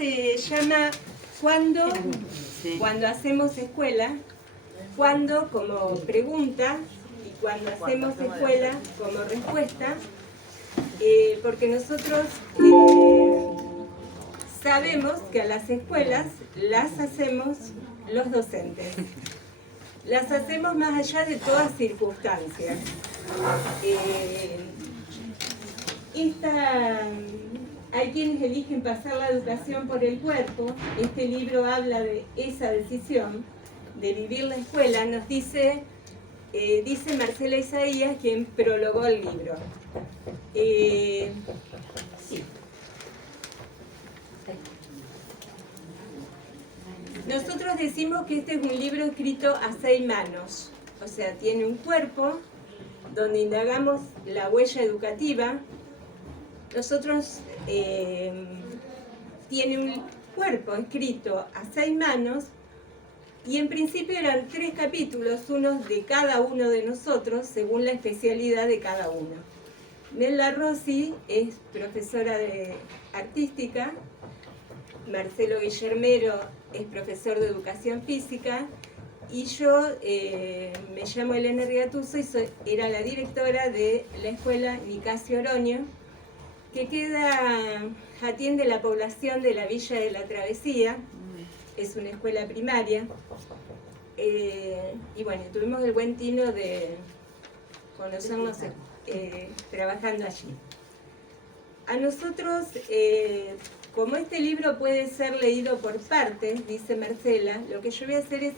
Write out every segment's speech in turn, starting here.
se llama ¿Cuándo? Cuando hacemos escuela, cuando como pregunta y cuando hacemos escuela como respuesta, porque nosotros sabemos que a las escuelas las hacemos los docentes. Las hacemos más allá de todas circunstancias. Hay quienes eligen pasar la educación por el cuerpo. Este libro habla de esa decisión, de vivir la escuela. Nos dice Marcela Isaías, quien prologó el libro. Sí. Nosotros decimos que este es un libro escrito a 6 manos, o sea, tiene un cuerpo donde indagamos la huella educativa. Nosotros tiene un cuerpo escrito a 6 manos y en principio eran 3 capítulos, uno de cada uno de nosotros, según la especialidad de cada uno. Nella Rossi es profesora de artística, Marcelo Guillermero es profesor de educación física y yo me llamo Elena Rigatuso y era la directora de la escuela Nicasio Oroño, que atiende la población de la Villa de la Travesía. Es una escuela primaria. Y bueno, tuvimos el buen tino de conocernos trabajando allí. A nosotros, como este libro puede ser leído por partes, dice Marcela, lo que yo voy a hacer es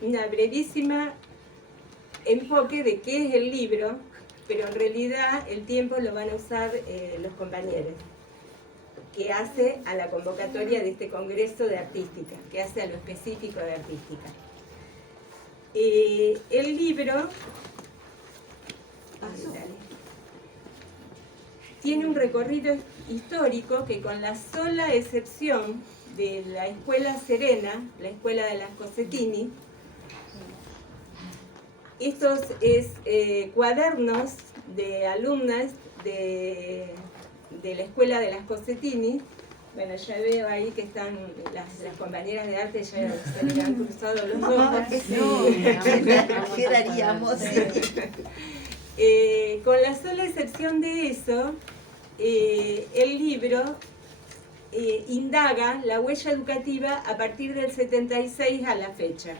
una brevísima enfoque de qué es el libro, pero en realidad el tiempo lo van a usar los compañeros, que hace a la convocatoria de este congreso de artística, que hace a lo específico de artística. El libro tiene un recorrido histórico que, con la sola excepción de la Escuela Serena, la escuela de las Cosettini, estos cuadernos de alumnas de la escuela de las Cosettini. Bueno, ya veo ahí que están las compañeras de arte, ya se les han cruzado los ojos. ¿Qué daríamos? Con la sola excepción de eso, el libro indaga la huella educativa a partir del 76 a la fecha.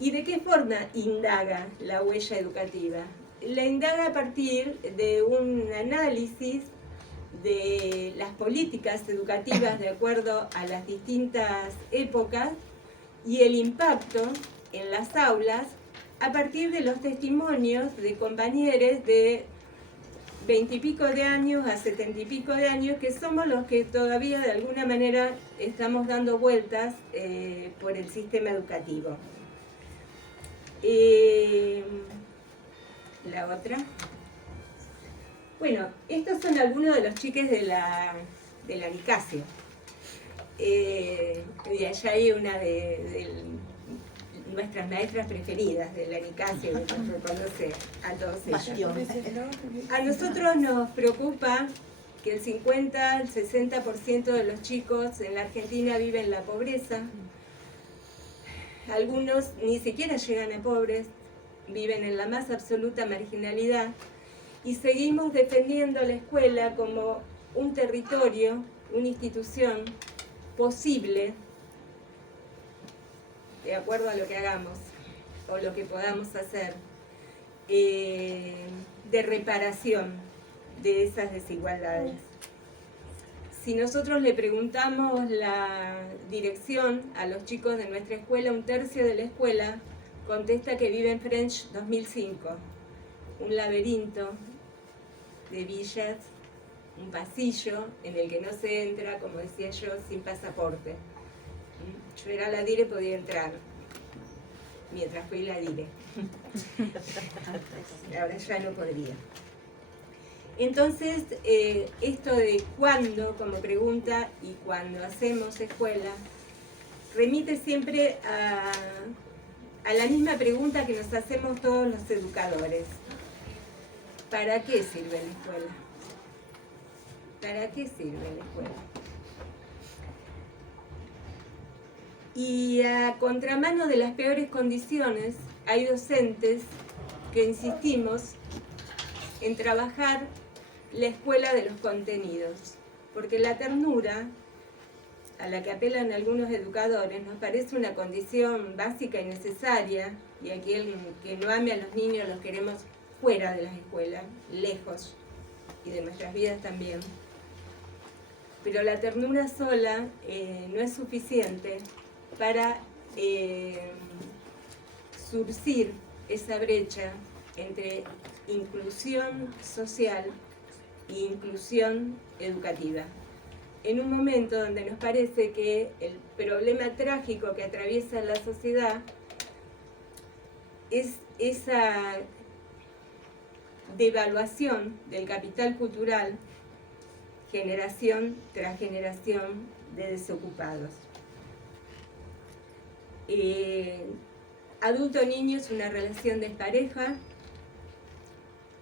¿Y de qué forma indaga la huella educativa? La indaga a partir de un análisis de las políticas educativas de acuerdo a las distintas épocas y el impacto en las aulas a partir de los testimonios de compañeros de 20 y pico de años a 70 y pico de años, que somos los que todavía de alguna manera estamos dando vueltas por el sistema educativo. La otra. Bueno, estos son algunos de los chiques de la Nicasio. Y allá hay una de nuestras maestras preferidas de la Nicasio, que nos reconoce a todos ellos. A nosotros nos preocupa que el 50 al 60% de los chicos en la Argentina viven en la pobreza. Algunos ni siquiera llegan a pobres, viven en la más absoluta marginalidad, y seguimos defendiendo la escuela como un territorio, una institución posible, de acuerdo a lo que hagamos o lo que podamos hacer, de reparación de esas desigualdades. Si nosotros le preguntamos la dirección a los chicos de nuestra escuela, 1/3 de la escuela contesta que vive en French 2005, un laberinto de villas, un pasillo en el que no se entra, como decía yo, sin pasaporte. Yo era la dire, podía entrar, mientras fui la dire. Ahora ya no podría. Entonces, esto de cuándo, como pregunta, y cuando hacemos escuela, remite siempre a la misma pregunta que nos hacemos todos los educadores. ¿Para qué sirve la escuela? ¿Para qué sirve la escuela? Y a contramano de las peores condiciones, hay docentes que insistimos en trabajar la escuela de los contenidos, porque la ternura, a la que apelan algunos educadores, nos parece una condición básica y necesaria, y aquel que no ame a los niños los queremos fuera de las escuelas, lejos, y de nuestras vidas también. Pero la ternura sola no es suficiente para surcir esa brecha entre inclusión social e inclusión educativa. En un momento donde nos parece que el problema trágico que atraviesa la sociedad es esa devaluación del capital cultural, generación tras generación de desocupados. Adulto-niño es una relación despareja,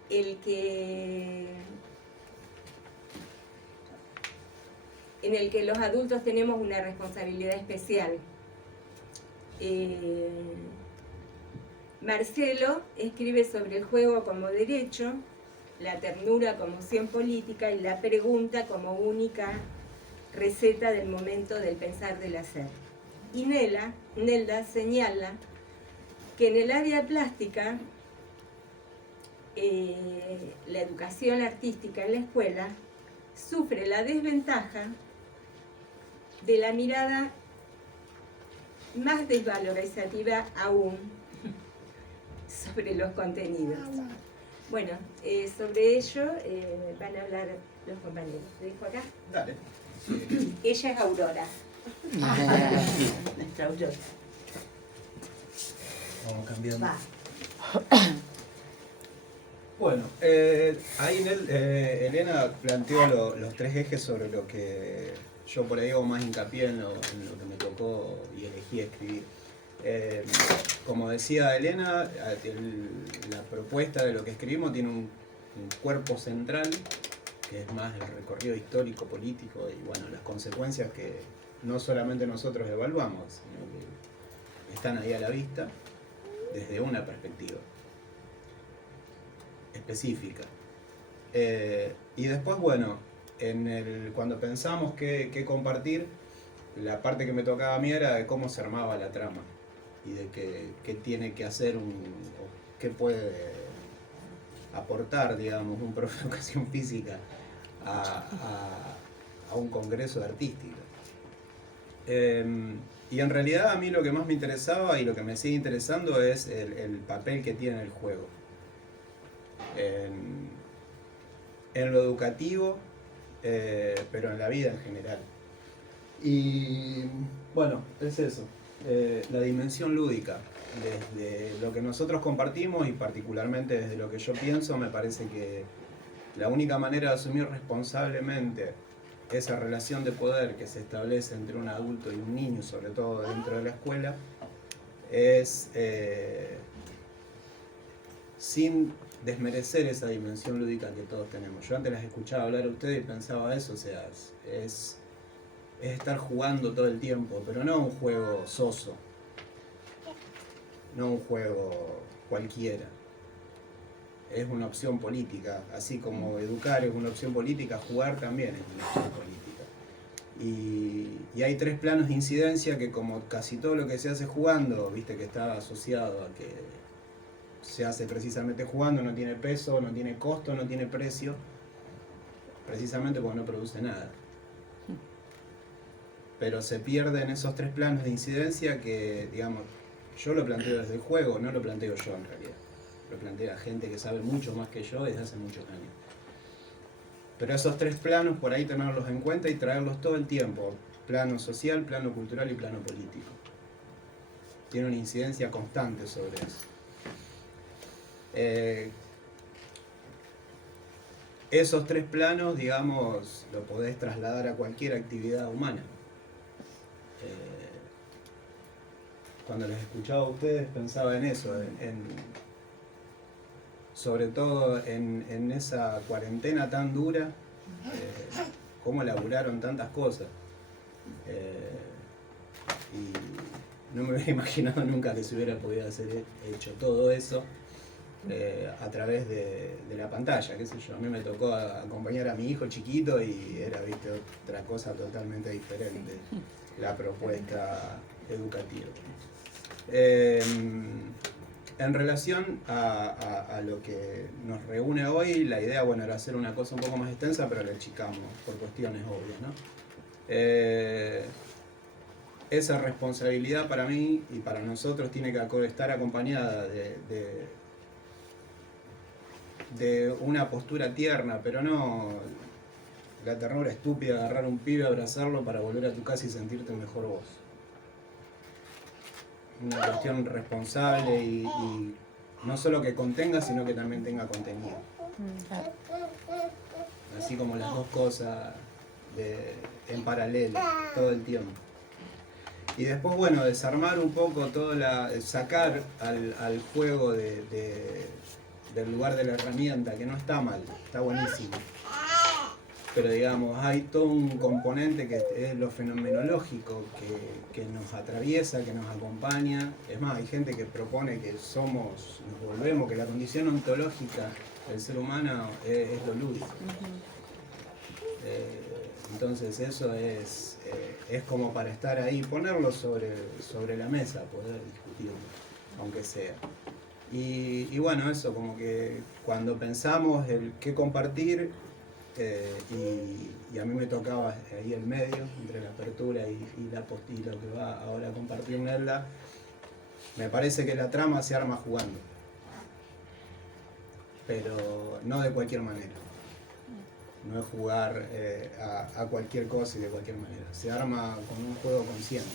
en el que los adultos tenemos una responsabilidad especial. Marcelo escribe sobre el juego como derecho, la ternura como opción política y la pregunta como única receta del momento del pensar del hacer. Y Nelda señala que en el área plástica, la educación artística en la escuela sufre la desventaja de la mirada más desvalorizativa aún sobre los contenidos. Bueno, sobre ello van a hablar los compañeros. ¿Te dejo acá? Dale. Ella es Aurora. Nuestra Aurora. Vamos cambiando. Va. Bueno, ahí Elena planteó los tres ejes sobre lo que yo por ahí hago más hincapié en lo que me tocó y elegí escribir. Como decía Elena, la propuesta de lo que escribimos tiene un cuerpo central, que es más el recorrido histórico, político y bueno, las consecuencias que no solamente nosotros evaluamos, sino que están ahí a la vista desde una perspectiva específica. Y después, bueno, cuando pensamos qué compartir, la parte que me tocaba a mí era de cómo se armaba la trama y de qué tiene que hacer o qué puede aportar, digamos, un profe de educación física a un congreso de artística. Y en realidad a mí lo que más me interesaba y lo que me sigue interesando es el papel que tiene el juego en lo educativo, pero en la vida en general. Y bueno, es eso, la dimensión lúdica, desde lo que nosotros compartimos y particularmente desde lo que yo pienso, me parece que la única manera de asumir responsablemente esa relación de poder que se establece entre un adulto y un niño, sobre todo dentro de la escuela, es sin desmerecer esa dimensión lúdica que todos tenemos. Yo antes las escuchaba hablar a ustedes y pensaba eso, o sea, es estar jugando todo el tiempo, pero no un juego soso, no un juego cualquiera. Es una opción política, así como educar es una opción política, jugar también es una opción política. Y hay tres planos de incidencia que, como casi todo lo que se hace jugando, viste que está asociado a que se hace precisamente jugando, no tiene peso, no tiene costo, no tiene precio, precisamente porque no produce nada. Pero se pierden esos tres planos de incidencia que, digamos, yo lo planteo desde el juego, no lo planteo yo en realidad. Lo plantea gente que sabe mucho más que yo desde hace muchos años. Pero esos tres planos, por ahí tenerlos en cuenta y traerlos todo el tiempo. Plano social, plano cultural y plano político. Tiene una incidencia constante sobre eso. Esos tres planos, digamos, lo podés trasladar a cualquier actividad humana. Cuando les escuchaba a ustedes pensaba en eso, sobre todo en esa cuarentena tan dura, cómo laburaron tantas cosas. no me hubiera imaginado nunca que se hubiera podido hacer hecho todo eso a través de la pantalla, qué sé yo. A mí me tocó acompañar a mi hijo chiquito y era, viste, otra cosa totalmente diferente, la propuesta educativa. En relación a lo que nos reúne hoy, la idea, bueno, era hacer una cosa un poco más extensa, pero la achicamos por cuestiones obvias, ¿no? Esa responsabilidad para mí y para nosotros tiene que estar acompañada de una postura tierna, pero no la ternura estúpida de agarrar a un pibe, abrazarlo para volver a tu casa y sentirte mejor vos. Una cuestión responsable y no solo que contenga, sino que también tenga contenido. Así como las dos cosas en paralelo, todo el tiempo. Y después, bueno, desarmar un poco sacar al juego del lugar de la herramienta, que no está mal, está buenísimo. Pero digamos, hay todo un componente que es lo fenomenológico, que nos atraviesa, que nos acompaña. Es más, hay gente que propone que nos volvemos, que la condición ontológica del ser humano es lo lúdico. Entonces eso es como para estar ahí, ponerlo sobre la mesa, poder discutirlo, aunque sea. Y bueno, eso, como que cuando pensamos el qué compartir, y a mí me tocaba ahí el medio, entre la apertura y lo que va ahora a compartir Nelda, me parece que la trama se arma jugando, pero no de cualquier manera. No es jugar a cualquier cosa y de cualquier manera. Se arma con un juego consciente,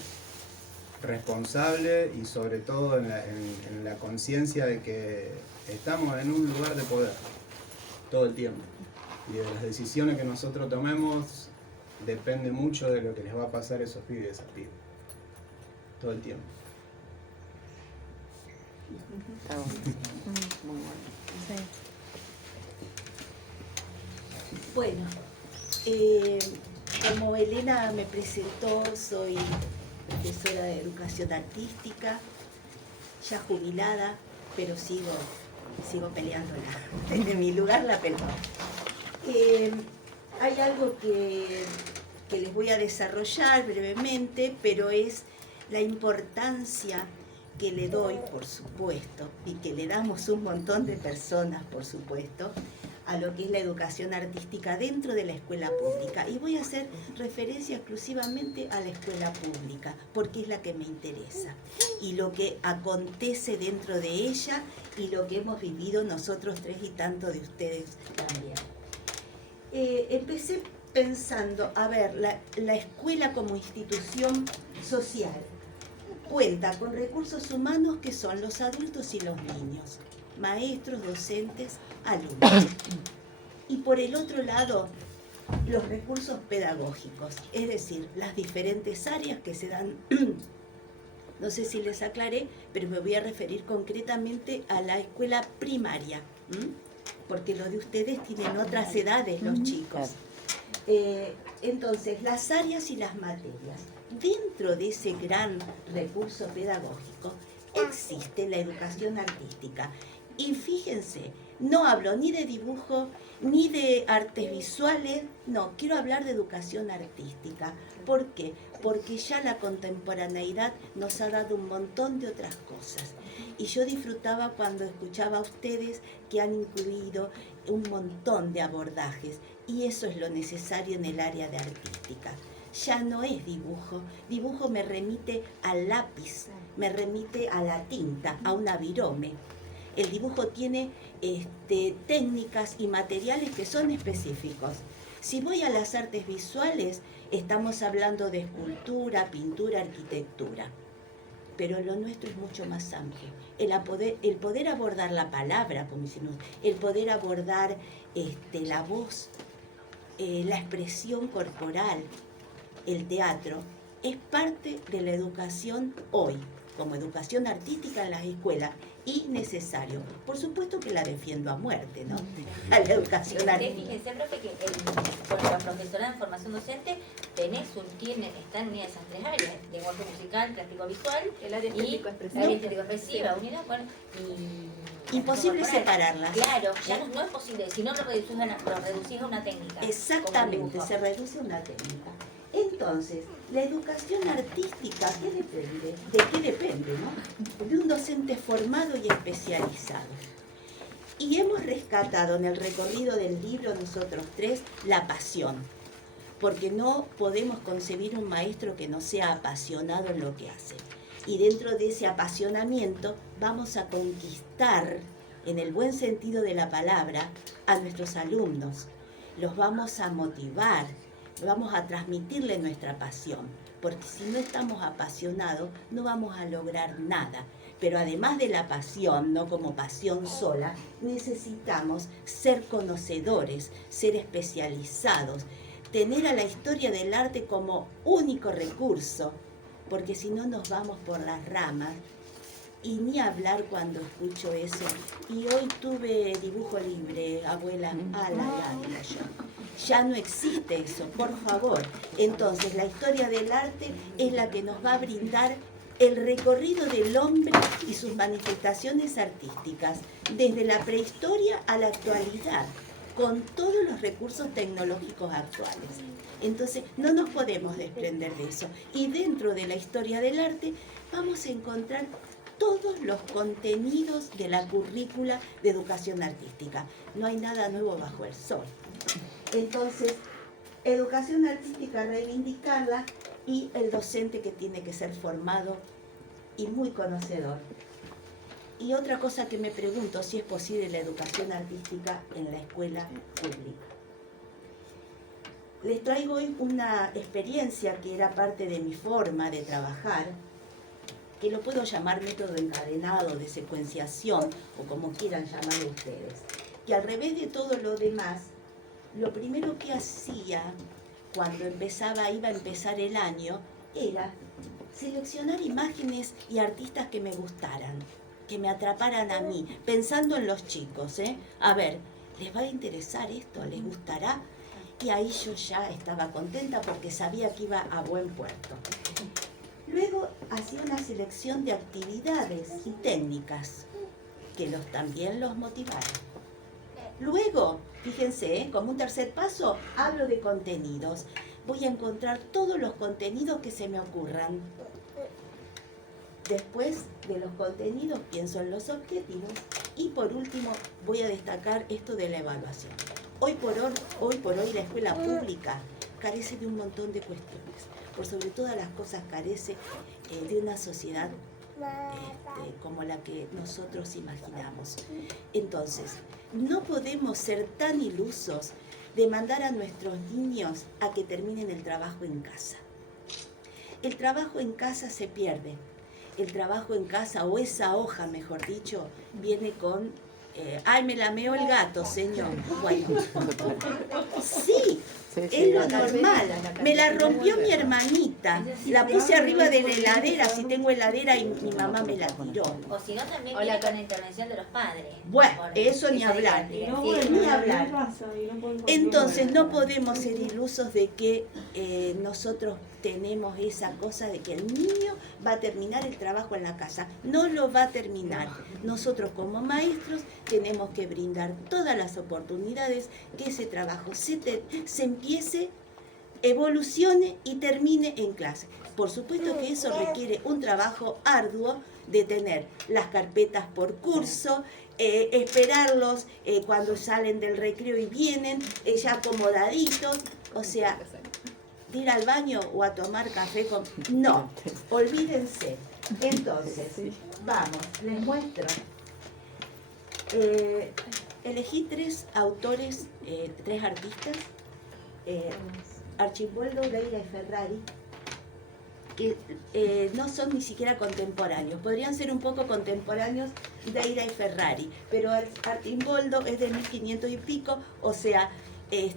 responsable y sobre todo en la conciencia de que estamos en un lugar de poder todo el tiempo. Y de las decisiones que nosotros tomemos depende mucho de lo que les va a pasar a esos pibes y esas pibas. Todo el tiempo. Muy bueno. Sí. Bueno, como Elena me presentó, soy profesora de educación artística, ya jubilada, pero sigo peleándola. Desde mi lugar la peleo. Hay algo que les voy a desarrollar brevemente, pero es la importancia que le doy, por supuesto, y que le damos un montón de personas, por supuesto, a lo que es la educación artística dentro de la escuela pública. Y voy a hacer referencia exclusivamente a la escuela pública, porque es la que me interesa, y lo que acontece dentro de ella, y lo que hemos vivido nosotros tres y tanto de ustedes también. Empecé pensando, a ver, la escuela como institución social cuenta con recursos humanos que son los adultos y los niños, maestros, docentes, alumnos. Y por el otro lado, los recursos pedagógicos, es decir, las diferentes áreas que se dan. No sé si les aclaré, pero me voy a referir concretamente a la escuela primaria, porque lo de ustedes tienen otras edades, los chicos. Entonces, las áreas y las materias. Dentro de ese gran recurso pedagógico existe la educación artística. Y fíjense, no hablo ni de dibujo, ni de artes visuales, no, quiero hablar de educación artística. ¿Por qué? Porque ya la contemporaneidad nos ha dado un montón de otras cosas. Y yo disfrutaba cuando escuchaba a ustedes que han incluido un montón de abordajes. Y eso es lo necesario en el área de artística. Ya no es dibujo. Dibujo me remite al lápiz, me remite a la tinta, a una virome. El dibujo tiene técnicas y materiales que son específicos. Si voy a las artes visuales, estamos hablando de escultura, pintura, arquitectura. Pero lo nuestro es mucho más amplio. El poder abordar la palabra, como dicen, el poder abordar la voz, la expresión corporal, el teatro, es parte de la educación hoy, como educación artística en las escuelas. y necesario. Por supuesto que la defiendo a muerte, ¿no? A la educación artística. Fíjense, profe, que con la profesora en formación docente están unidas esas tres áreas: lenguaje musical, plástico visual, El área y estético-expresiva. área estético-expresiva, unida, bueno, y Imposible corporal. separarlas. Claro, ya no es posible, si no lo reducís a una técnica. Exactamente, como dibujo. se reduce a una técnica. Entonces, la educación artística, ¿qué depende? ¿De qué depende, no? De un docente formado y especializado. Y hemos rescatado en el recorrido del libro nosotros tres la pasión, porque no podemos concebir un maestro que no sea apasionado en lo que hace. Y dentro de ese apasionamiento vamos a conquistar, en el buen sentido de la palabra, a nuestros alumnos. Los vamos a motivar, vamos a transmitirle nuestra pasión, porque si no estamos apasionados no vamos a lograr nada. Pero además de la pasión, no como pasión sola, necesitamos ser conocedores, ser especializados, tener a la historia del arte como único recurso, porque si no nos vamos por las ramas. Y ni hablar cuando escucho eso. Y hoy tuve dibujo libre, abuela, digo yo. Ya no existe eso, por favor. Entonces, la historia del arte es la que nos va a brindar el recorrido del hombre y sus manifestaciones artísticas, desde la prehistoria a la actualidad, con todos los recursos tecnológicos actuales. Entonces, no nos podemos desprender de eso. Y dentro de la historia del arte vamos a encontrar todos los contenidos de la currícula de educación artística. No hay nada nuevo bajo el sol. Entonces, educación artística, reivindicarla, y el docente que tiene que ser formado y muy conocedor. Y otra cosa que me pregunto, si es posible la educación artística en la escuela pública. Les traigo hoy una experiencia que era parte de mi forma de trabajar, que lo puedo llamar método encadenado de secuenciación, o como quieran llamarlo ustedes, que al revés de todo lo demás, lo primero que hacía cuando iba a empezar el año, era seleccionar imágenes y artistas que me gustaran, que me atraparan a mí, pensando en los chicos, ¿eh? A ver, ¿les va a interesar esto? ¿Les gustará? Y ahí yo ya estaba contenta porque sabía que iba a buen puerto. Luego hacía una selección de actividades y técnicas que también los motivaran. Luego, fíjense, como un tercer paso, hablo de contenidos. Voy a encontrar todos los contenidos que se me ocurran. Después de los contenidos pienso en los objetivos y por último voy a destacar esto de la evaluación. Hoy por hoy la escuela pública carece de un montón de cuestiones. Por sobre todas las cosas carece de una sociedad como la que nosotros imaginamos. Entonces, no podemos ser tan ilusos de mandar a nuestros niños a que terminen el trabajo en casa. El trabajo en casa se pierde. El trabajo en casa, o esa hoja, mejor dicho, viene con ¡ay, me la meó el gato, señor! Bueno, sí, es lo normal. Me la rompió mi hermanita. La puse arriba de la heladera, si tengo heladera, y mi mamá me la tiró. O si no, también viene con la intervención de los padres. Bueno, eso ni hablar, ni hablar. Entonces, no podemos ser ilusos de que nosotros tenemos esa cosa de que el niño va a terminar el trabajo en la casa. No lo va a terminar. Nosotros como maestros tenemos que brindar todas las oportunidades que ese trabajo se empiece, evolucione y termine en clase. Por supuesto que eso requiere un trabajo arduo de tener las carpetas por curso, esperarlos cuando salen del recreo y vienen ya acomodaditos, o sea, de ir al baño o a tomar café con... No, olvídense. Entonces, vamos, les muestro. Elegí 3 autores, 3 artistas, Archimboldo, Leira y Ferrari, que no son ni siquiera contemporáneos. Podrían ser un poco contemporáneos Leira y Ferrari, pero Archimboldo es de 1500 y pico, o sea,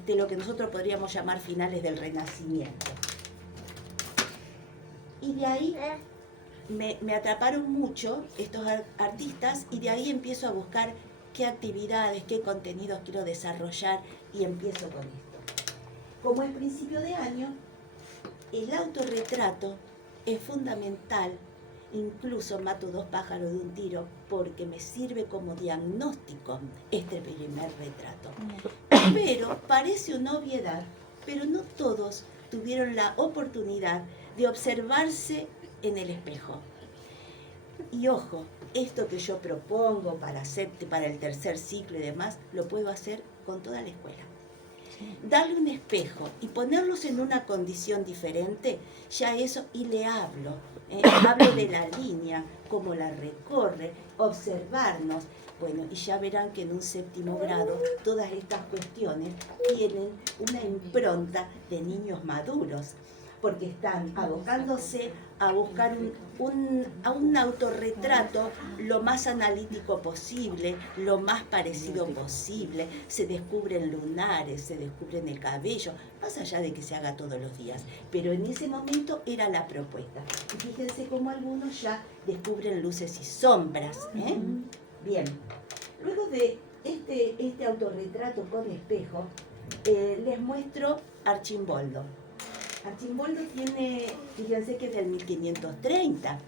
lo que nosotros podríamos llamar finales del Renacimiento. Y de ahí me atraparon mucho estos artistas y de ahí empiezo a buscar qué actividades, qué contenidos quiero desarrollar y empiezo con esto. Como es principio de año, el autorretrato es fundamental, incluso mato 2 pájaros de un tiro porque me sirve como diagnóstico este primer retrato. Pero parece una obviedad, pero no todos tuvieron la oportunidad de observarse en el espejo. Y ojo, esto que yo propongo para el tercer ciclo y demás, lo puedo hacer con toda la escuela. Darle un espejo y ponerlos en una condición diferente, ya eso, y le hablo de la línea, cómo la recorre, observarnos. Bueno, y ya verán que en un 7º grado todas estas cuestiones tienen una impronta de niños maduros, porque están abocándose a buscar un autorretrato lo más analítico posible, lo más parecido posible. Se descubren lunares, se descubren el cabello, más allá de que se haga todos los días. Pero en ese momento era la propuesta. Y fíjense cómo algunos ya descubren luces y sombras. Bien, luego de este autorretrato con espejo, les muestro Archimboldo. Archimboldo tiene, fíjense que es del 1530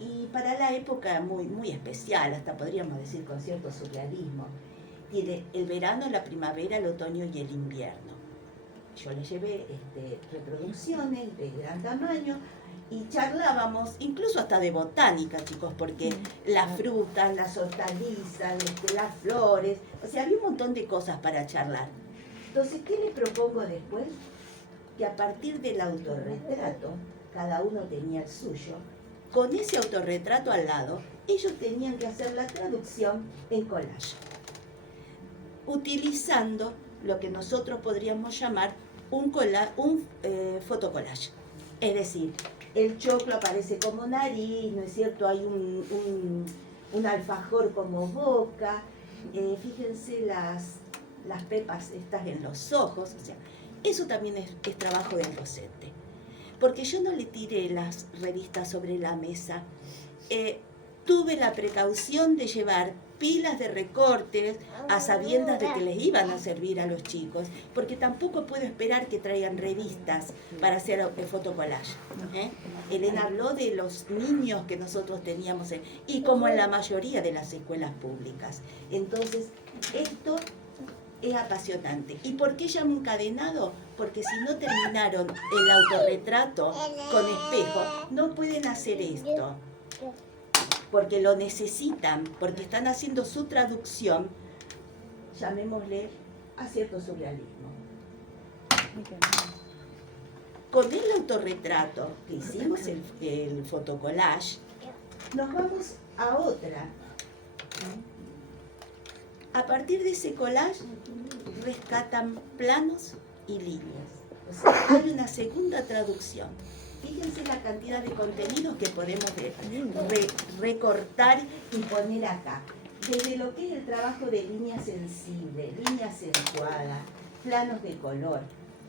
y para la época muy, muy especial, hasta podríamos decir con cierto surrealismo. Tiene el verano, la primavera, el otoño y el invierno. Yo le llevé reproducciones de gran tamaño y charlábamos incluso hasta de botánica, chicos, porque las frutas, las hortalizas, las flores, o sea, había un montón de cosas para charlar. Entonces, ¿qué les propongo después? Que a partir del autorretrato, cada uno tenía el suyo, con ese autorretrato al lado, ellos tenían que hacer la traducción en collage, utilizando lo que nosotros podríamos llamar un fotocollage. Es decir, el choclo aparece como nariz, ¿no es cierto? Hay un alfajor como boca, fíjense las pepas estas en los ojos, o sea, eso también es trabajo del docente. Porque yo no le tiré las revistas sobre la mesa. Tuve la precaución de llevar pilas de recortes a sabiendas de que les iban a servir a los chicos, porque tampoco puedo esperar que traigan revistas para hacer el fotocollage. Elena habló de los niños que nosotros teníamos, y como en la mayoría de las escuelas públicas. Entonces, esto es apasionante. ¿Y por qué llamo encadenado? Porque si no terminaron el autorretrato con espejo, no pueden hacer esto. Porque lo necesitan, porque están haciendo su traducción, llamémosle, a cierto surrealismo. Con el autorretrato que hicimos, el fotocollage, nos vamos a otra. A partir de ese collage rescatan planos y líneas. O sea, hay una segunda traducción. Fíjense la cantidad de contenidos que podemos recortar y poner acá. Desde lo que es el trabajo de línea sensible, línea acentuada, planos de color.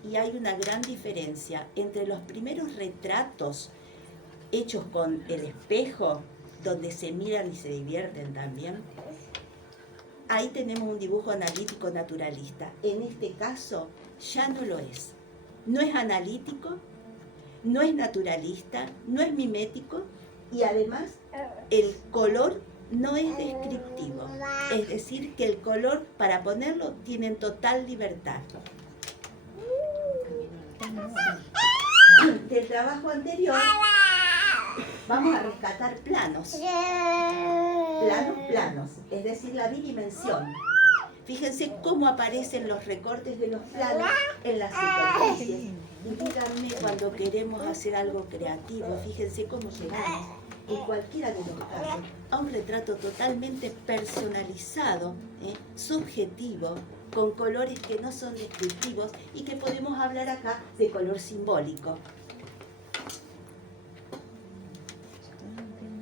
Y hay una gran diferencia entre los primeros retratos hechos con el espejo, donde se miran y se divierten también. Ahí tenemos un dibujo analítico naturalista. En este caso ya no lo es. No es analítico, no es naturalista, no es mimético y además el color no es descriptivo. Es decir, que el color para ponerlo tienen total libertad. Del trabajo anterior vamos a rescatar planos. Planos, es decir, la bidimensión. Fíjense cómo aparecen los recortes de los planos en las superficies. Y díganme cuando queremos hacer algo creativo, fíjense cómo llegamos, en cualquiera de los casos, a un retrato totalmente personalizado, subjetivo, con colores que no son descriptivos y que podemos hablar acá de color simbólico.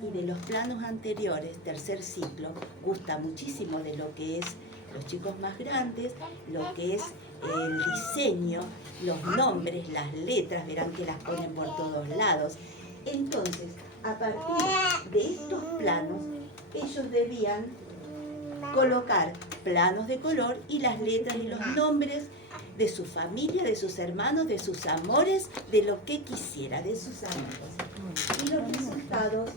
Y de los planos anteriores, tercer ciclo, gusta muchísimo de lo que es los chicos más grandes, lo que es el diseño, los nombres, las letras, verán que las ponen por todos lados. Entonces, a partir de estos planos, ellos debían colocar planos de color y las letras y los nombres de su familia, de sus hermanos, de sus amores, de lo que quisiera, de sus amigos. Y los resultados,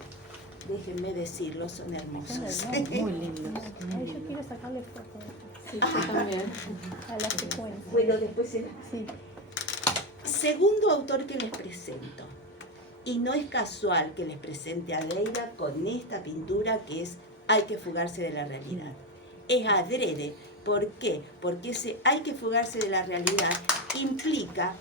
déjenme decirlo, son hermosos. Muy lindos. Ay, yo quiero sacarle fotos. Sí, yo también. A la secuencia. Bueno, después será. Sí. Segundo autor que les presento. Y no es casual que les presente a Deira con esta pintura que es Hay que fugarse de la realidad. Es adrede. ¿Por qué? Porque ese hay que fugarse de la realidad implica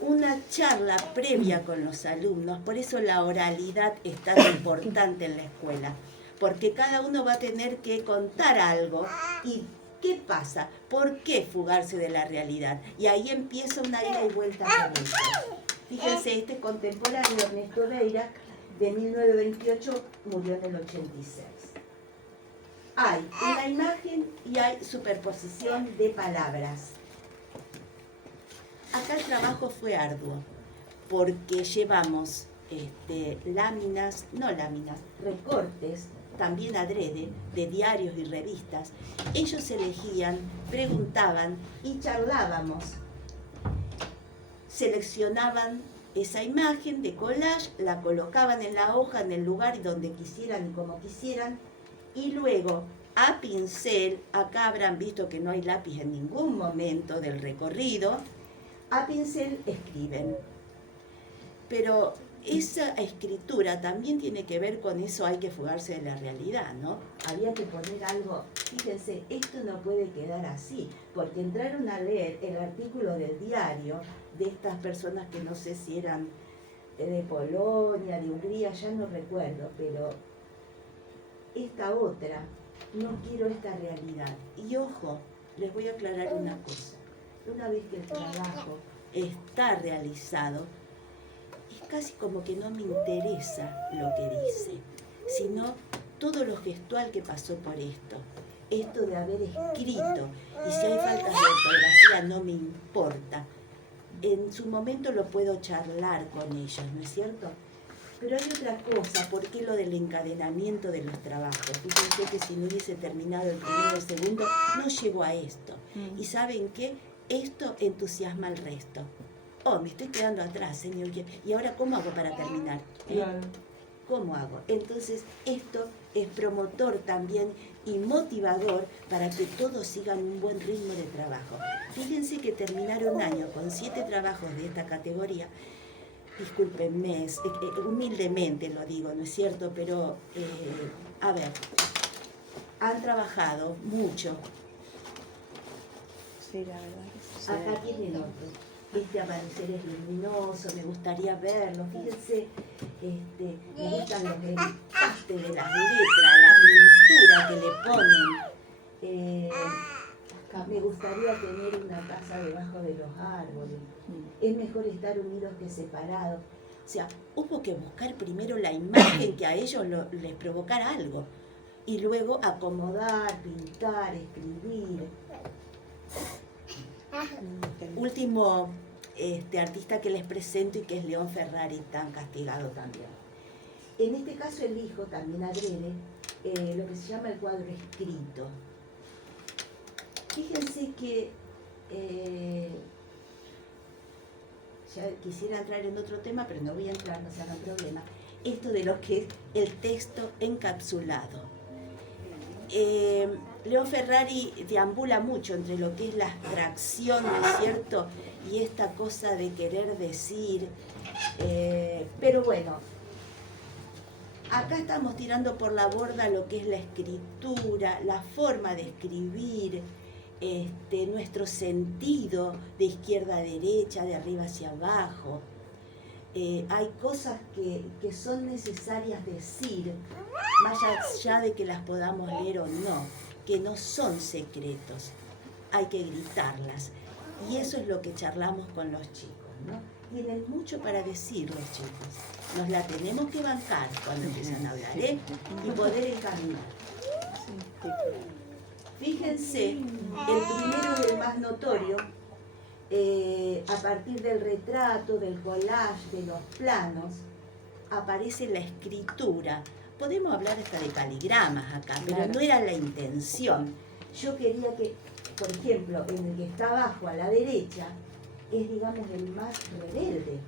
una charla previa con los alumnos. Por eso la oralidad es tan importante en la escuela. Porque cada uno va a tener que contar algo. ¿Y qué pasa? ¿Por qué fugarse de la realidad? Y ahí empieza una ida y vuelta con esto. Fíjense, este es contemporáneo, Ernesto Deira, de 1928, murió en el 86. Hay una imagen y hay superposición de palabras. Acá el trabajo fue arduo, porque llevamos recortes, también adrede, de diarios y revistas. Ellos elegían, preguntaban y charlábamos. Seleccionaban esa imagen de collage, la colocaban en la hoja, en el lugar donde quisieran y como quisieran, y luego a pincel, acá habrán visto que no hay lápiz en ningún momento del recorrido, a pincel escriben. Pero esa escritura también tiene que ver con eso, hay que fugarse de la realidad, ¿no? Había que poner algo, fíjense, esto no puede quedar así, porque entraron a leer el artículo del diario de estas personas que no sé si eran de Polonia, de Hungría, ya no recuerdo, pero esta otra, no quiero esta realidad. Y ojo, les voy a aclarar una cosa, una vez que el trabajo está realizado, es casi como que no me interesa lo que dice, sino todo lo gestual que pasó por esto de haber escrito, y si hay faltas de ortografía no me importa, en su momento lo puedo charlar con ellos, ¿no es cierto? Pero hay otra cosa, ¿por qué lo del encadenamiento de los trabajos? Fíjense que si no hubiese terminado el primero o el segundo, no llego a esto. ¿Y saben qué? Esto entusiasma al resto. Oh, me estoy quedando atrás, señor. ¿Y ahora cómo hago para terminar? Claro. ¿Cómo hago? Entonces, esto es promotor también y motivador para que todos sigan un buen ritmo de trabajo. Fíjense que terminar un año con 7 trabajos de esta categoría, discúlpenme, humildemente lo digo, ¿no es cierto? Pero, a ver, han trabajado mucho. Sí, la verdad que sí. Acá tienen otro. Este amanecer es luminoso, me gustaría verlo. Fíjense, me gustan los empastes de las letras, la pintura que le ponen. Me gustaría tener una casa debajo de los árboles. Es mejor estar unidos que separados. O sea, hubo que buscar primero la imagen que a ellos les provocara algo. Y luego acomodar, pintar, escribir. Último artista que les presento y que es León Ferrari, tan castigado también. En este caso elijo también adrede lo que se llama el cuadro escrito. Fíjense que ya quisiera entrar en otro tema, pero no voy a entrar, no se hagan problema. Esto de lo que es el texto encapsulado. León Ferrari deambula mucho entre lo que es la abstracción, ¿no es cierto? Y esta cosa de querer decir. Pero bueno, acá estamos tirando por la borda lo que es la escritura, la forma de escribir, nuestro sentido de izquierda a derecha, de arriba hacia abajo. Hay cosas que son necesarias decir, más allá de que las podamos leer o no, que no son secretos, hay que gritarlas. Y eso es lo que charlamos con los chicos, ¿no? Tienen mucho para decir los chicos. Nos la tenemos que bancar cuando empiezan a hablar, y poder encaminar. Fíjense, el primero es el más notorio, a partir del retrato, del collage, de los planos, aparece la escritura. Podemos hablar hasta de caligramas acá, pero Claro. no era la intención. Yo quería que, por ejemplo, en el que está abajo a la derecha, es, digamos, el más rebelde,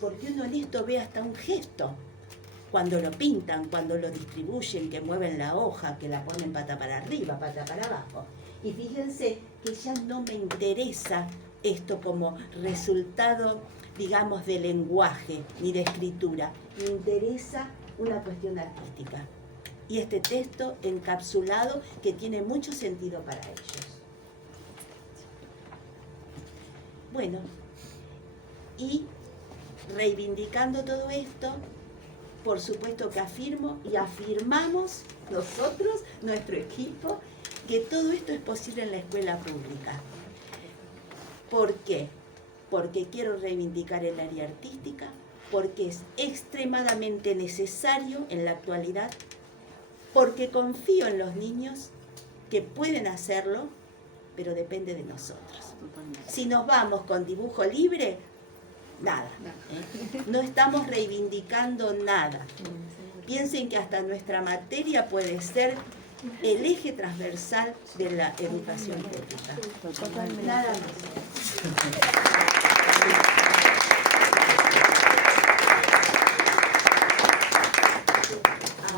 porque uno en esto ve hasta un gesto. Cuando lo pintan, cuando lo distribuyen, que mueven la hoja, que la ponen pata para arriba, pata para abajo. Y fíjense que ya no me interesa esto como resultado, digamos, de lenguaje ni de escritura. Me interesa una cuestión artística. Y este texto encapsulado que tiene mucho sentido para ellos. Bueno, y reivindicando todo esto, por supuesto que afirmo y afirmamos nosotros, nuestro equipo, que todo esto es posible en la escuela pública. ¿Por qué? Porque quiero reivindicar el área artística, porque es extremadamente necesario en la actualidad, porque confío en los niños que pueden hacerlo, pero depende de nosotros. Si nos vamos con dibujo libre, nada. No estamos reivindicando nada. Piensen que hasta nuestra materia puede ser el eje transversal de la educación pública. Nada más.